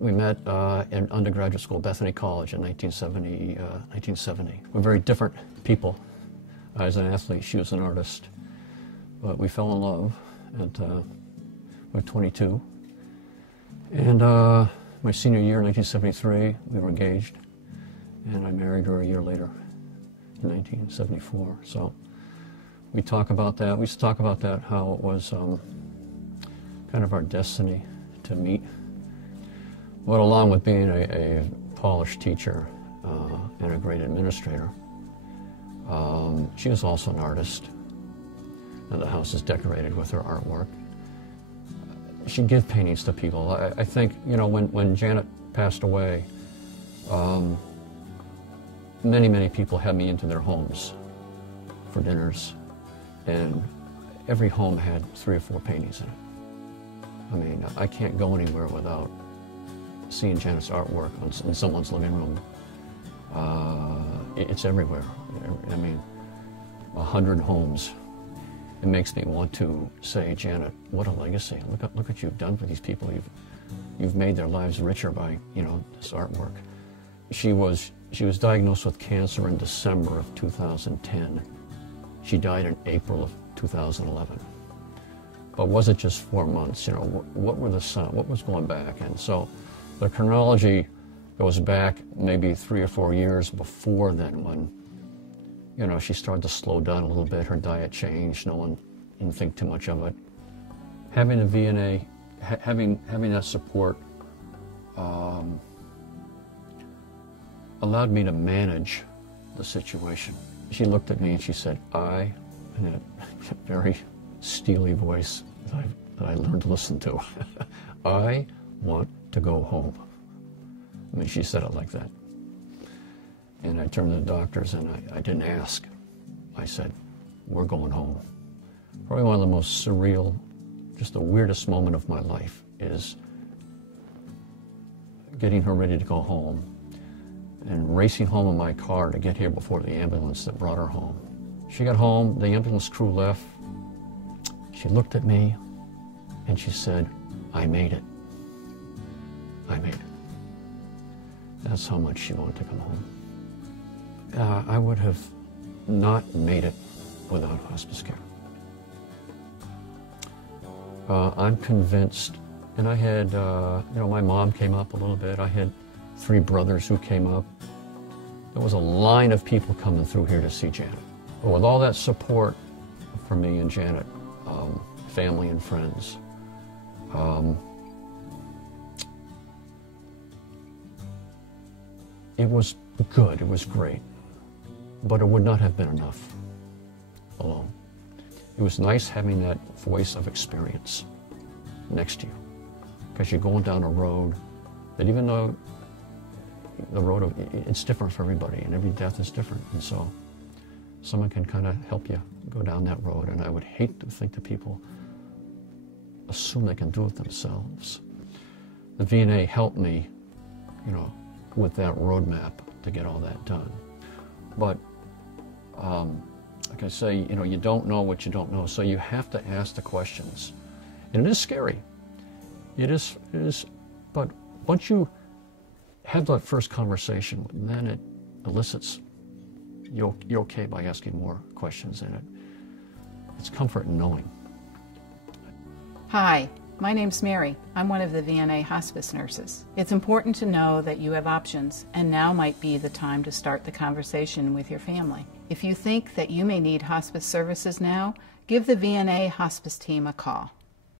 We met in undergraduate school, Bethany College in 1970. We're very different people. I was an athlete, she was an artist. But we fell in love at we're 22. And my senior year in 1973, we were engaged. And I married her a year later in 1974. So we talk about that. We used to talk about that, how it was kind of our destiny to meet. But along with being a polished teacher and a great administrator, she was also an artist. And the house is decorated with her artwork. She'd give paintings to people. I think, you know, when Janet passed away, many people had me into their homes for dinners, and every home had 3 or 4 paintings in it. I mean, I can't go anywhere without seeing Janet's artwork in someone's living room. It's everywhere. I mean, 100 homes. It makes me want to say, Janet, what a legacy. Look what you've done for these people. You've made their lives richer by, you know, this artwork. She was diagnosed with cancer in December of 2010. She died in April of 2011. But was it just 4 months? You know, what was going back? And so the chronology goes back maybe 3 or 4 years before then, when, you know, she started to slow down a little bit. Her diet changed. No one didn't think too much of it. Having a VNA, having that support allowed me to manage the situation. She looked at me and she said, in a very steely voice that I learned to listen to, I want to go home. I mean, she said it like that. And I turned to the doctors and I didn't ask. I said, we're going home. Probably one of the most surreal, just the weirdest moment of my life is getting her ready to go home and racing home in my car to get here before the ambulance that brought her home. She got home, the ambulance crew left. She looked at me and she said, I made it. I made it. That's how much she wanted to come home. I would have not made it without hospice care. I'm convinced, and I had, you know, my mom came up a little bit. I had 3 brothers who came up. There was a line of people coming through here to see Janet. But with all that support from me and Janet, family and friends, it was good, it was great. But it would not have been enough alone. It was nice having that voice of experience next to you, because you're going down a road that, even though the road, it's different for everybody and every death is different, and so someone can kind of help you go down that road. And I would hate to think that people assume they can do it themselves. The VNA helped me, you know, with that roadmap to get all that done. But like I say, you know, you don't know what you don't know, so you have to ask the questions. And it is scary. It is, but once you have that first conversation, then it elicits, you're okay by asking more questions in it. It's comfort in knowing. Hi, my name's Mary. I'm one of the VNA Hospice nurses. It's important to know that you have options, and now might be the time to start the conversation with your family. If you think that you may need hospice services now, give the VNA Hospice team a call.